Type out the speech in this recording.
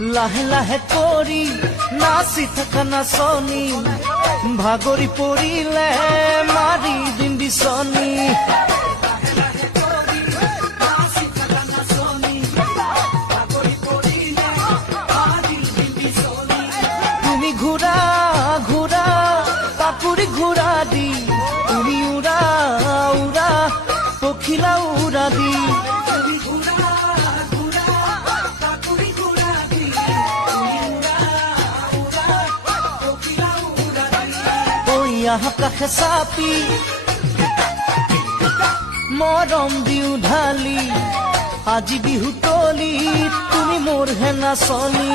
লাহে লাহে কৰি নাচি থকা নাচনী ভাগৰি পৰিলে মাৰি দিম বিচনী তুমি ঘূৰা ঘূৰা কাপুৰি ঘূৰা দি তুমি উৰা উৰা পখিলা উৰা দি আকাশে চাপি মৰম দিও ঢালি আজি বিহু তলি তুমি মোৰ হে নাচনী